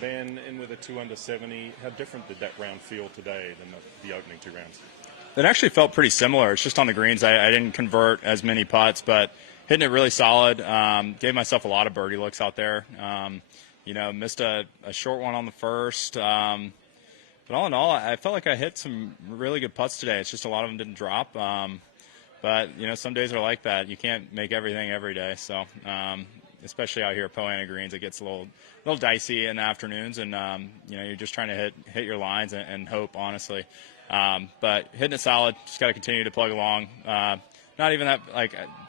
Ben, in with a 2 under 70, how different did that round feel today than the opening 2 rounds? It actually felt pretty similar. It's just on the greens. I didn't convert as many putts, but hitting it really solid. Gave myself a lot of birdie looks out there. Missed a short one on the first. But all in all, I felt like I hit some really good putts today. It's just a lot of them didn't drop. But some days are like that. You can't make everything every day. So, especially out here at Poana Greens, it gets a little dicey in the afternoons, and you're just trying to hit your lines and hope, honestly. But hitting it solid, just got to continue to plug along. Not even that,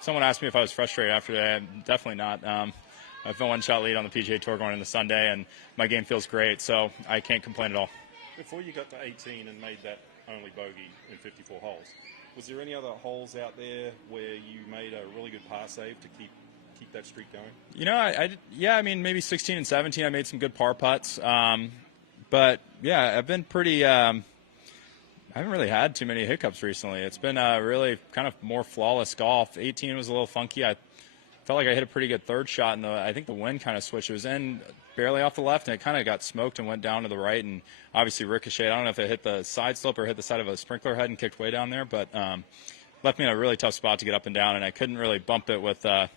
someone asked me if I was frustrated after that. Definitely not. I have a 1-shot lead on the PGA Tour going into Sunday, and my game feels great, so I can't complain at all. Before you got to 18 and made that only bogey in 54 holes, was there any other holes out there where you made a really good par save to keep that streak going? Maybe 16 and 17, I made some good par putts. But, yeah, I've been pretty I haven't really had too many hiccups recently. It's been really kind of more flawless golf. 18 was a little funky. I felt like I hit a pretty good third shot, and I think the wind kind of switched. It was in barely off the left, and it kind of got smoked and went down to the right, and obviously ricocheted. I don't know if it hit the side slope or hit the side of a sprinkler head and kicked way down there, but left me in a really tough spot to get up and down, and I couldn't really bump it with I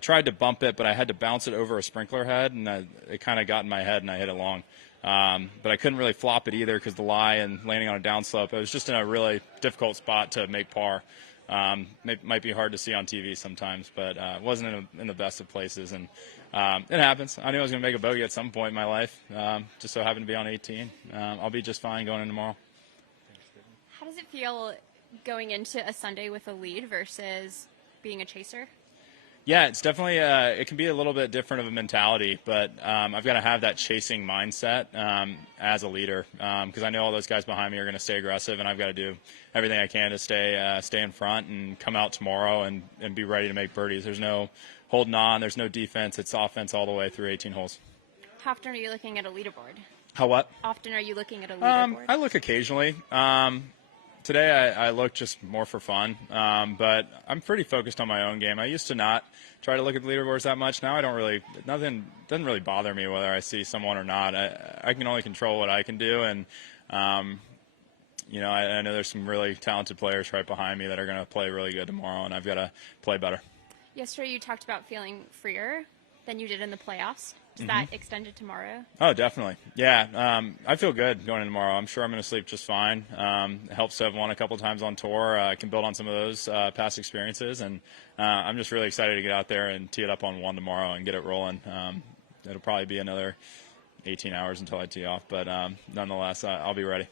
tried to bump it, but I had to bounce it over a sprinkler head, and it kind of got in my head, and I hit it long. But I couldn't really flop it either because the lie and landing on a downslope. It was just in a really difficult spot to make par. Might be hard to see on TV sometimes, but wasn't in the best of places, and it happens. I knew I was going to make a bogey at some point in my life. Just so happened to be on 18. I'll be just fine going in tomorrow. How does it feel going into a Sunday with a lead versus being a chaser? Yeah, it's definitely it can be a little bit different of a mentality, but I've got to have that chasing mindset as a leader because I know all those guys behind me are going to stay aggressive, and I've got to do everything I can to stay in front and come out tomorrow and be ready to make birdies. There's no holding on. There's no defense. It's offense all the way through 18 holes. How often are you looking at a leaderboard? How what? Often are you looking at a leaderboard? I look occasionally. Today I look just more for fun, but I'm pretty focused on my own game. I used to not try to look at the leaderboards that much. Now I don't really, nothing doesn't really bother me whether I see someone or not. I can only control what I can do, and I know there's some really talented players right behind me that are going to play really good tomorrow, and I've got to play better. Yesterday you talked about feeling freer than you did in the playoffs. Does that extend to tomorrow? Oh, definitely. Yeah, I feel good going in tomorrow. I'm sure I'm going to sleep just fine. It helps to have won a couple times on tour. I can build on some of those past experiences, and I'm just really excited to get out there and tee it up on 1 tomorrow and get it rolling. It'll probably be another 18 hours until I tee off, but nonetheless, I'll be ready.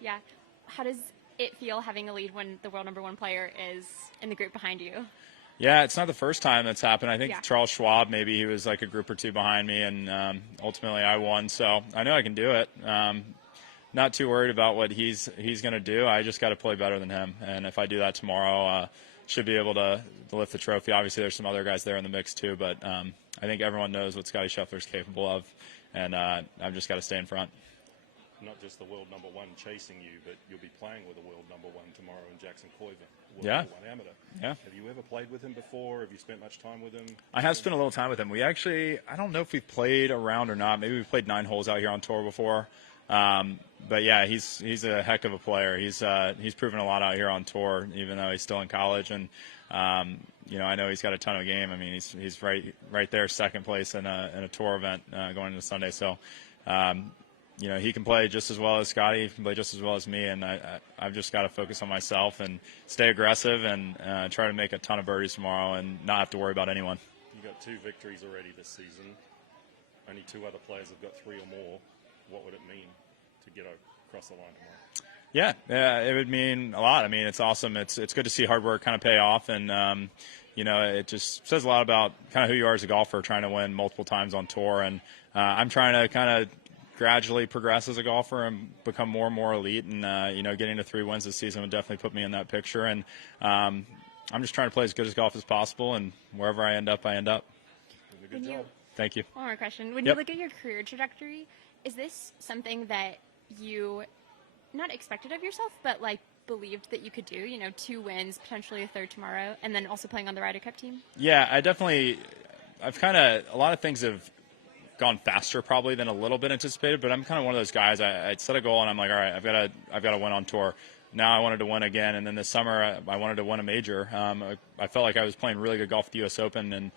Yeah. How does it feel having a lead when the world #1 player is in the group behind you? Yeah, it's not the first time that's happened. I think Charles Schwab, maybe he was like a group or two behind me, and ultimately I won. So I know I can do it. Not too worried about what he's going to do. I just got to play better than him. And if I do that tomorrow, should be able to lift the trophy. Obviously, there's some other guys there in the mix too, but I think everyone knows what Scottie Scheffler's capable of, and I've just got to stay in front. Not just the world #1 chasing you, but you'll be playing with the world #1 tomorrow in Jackson Coyven, world #1 amateur. Yeah. Have you ever played with him before? Have you spent much time with him? I have spent a little time with him. I don't know if we've played around or not. Maybe we've played 9 holes out here on tour before. But yeah, he's a heck of a player. He's proven a lot out here on tour, even though he's still in college. And I know he's got a ton of game. I mean, he's right there, second place in a tour event going into Sunday. So. He can play just as well as Scottie. He can play just as well as me, and I've just got to focus on myself and stay aggressive and try to make a ton of birdies tomorrow and not have to worry about anyone. You got 2 victories already this season. Only 2 other players have got 3 or more. What would it mean to get across the line tomorrow? Yeah, it would mean a lot. I mean, it's awesome. It's good to see hard work kind of pay off, and it just says a lot about kind of who you are as a golfer, trying to win multiple times on tour. And I'm trying to kind of gradually progress as a golfer and become more and more elite, and getting to 3 wins this season would definitely put me in that picture. And I'm just trying to play as good as golf as possible, and wherever I end up, I end up. Good job. Thank you. One more question. When you look at your career trajectory, is this something that you not expected of yourself, but believed that you could do? 2 wins, potentially a 3rd tomorrow, and then also playing on the Ryder Cup team? Yeah, a lot of things have gone faster probably than a little bit anticipated, but I'm kind of one of those guys. I set a goal and I'm like, all right, I've got to win on tour. Now I wanted to win again, and then this summer I wanted to win a major. I felt like I was playing really good golf at the U.S. Open and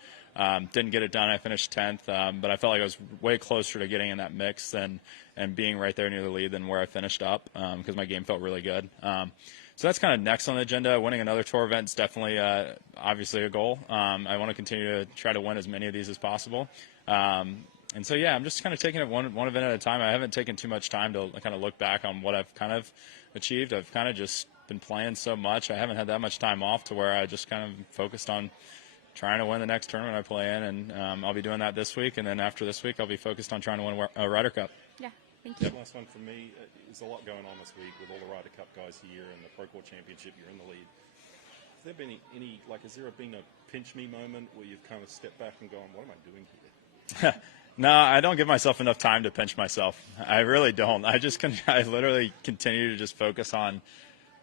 didn't get it done. I finished 10th, but I felt like I was way closer to getting in that mix and being right there near the lead than where I finished up because my game felt really good. So that's kind of next on the agenda. Winning another tour event is definitely obviously a goal. I want to continue to try to win as many of these as possible. And so, yeah, I'm just kind of taking it one event at a time. I haven't taken too much time to kind of look back on what I've kind of achieved. I've kind of just been playing so much. I haven't had that much time off to where I just kind of focused on trying to win the next tournament I play in. And I'll be doing that this week. And then after this week, I'll be focused on trying to win a Ryder Cup. Yeah, thank you. The last one for me, there's a lot going on this week with all the Ryder Cup guys here and the Procore Championship. You're in the lead. Has there been has there been a pinch me moment where you've kind of stepped back and gone, what am I doing here? No, I don't give myself enough time to pinch myself. I really don't. I literally continue to just focus on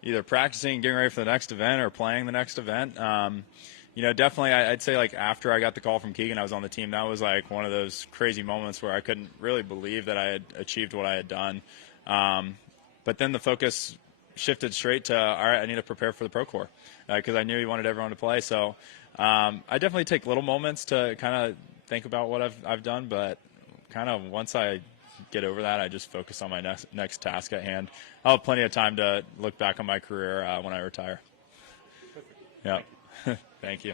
either practicing, getting ready for the next event, or playing the next event. Definitely I'd say like after I got the call from Keegan, I was on the team. That was like one of those crazy moments where I couldn't really believe that I had achieved what I had done. But then the focus shifted straight to, all right, I need to prepare for the Procore because I knew he wanted everyone to play. So I definitely take little moments to kind of think about what I've done, but kind of once I get over that, I just focus on my next task at hand. I'll have plenty of time to look back on my career when I retire. Perfect. Yeah. Thank you.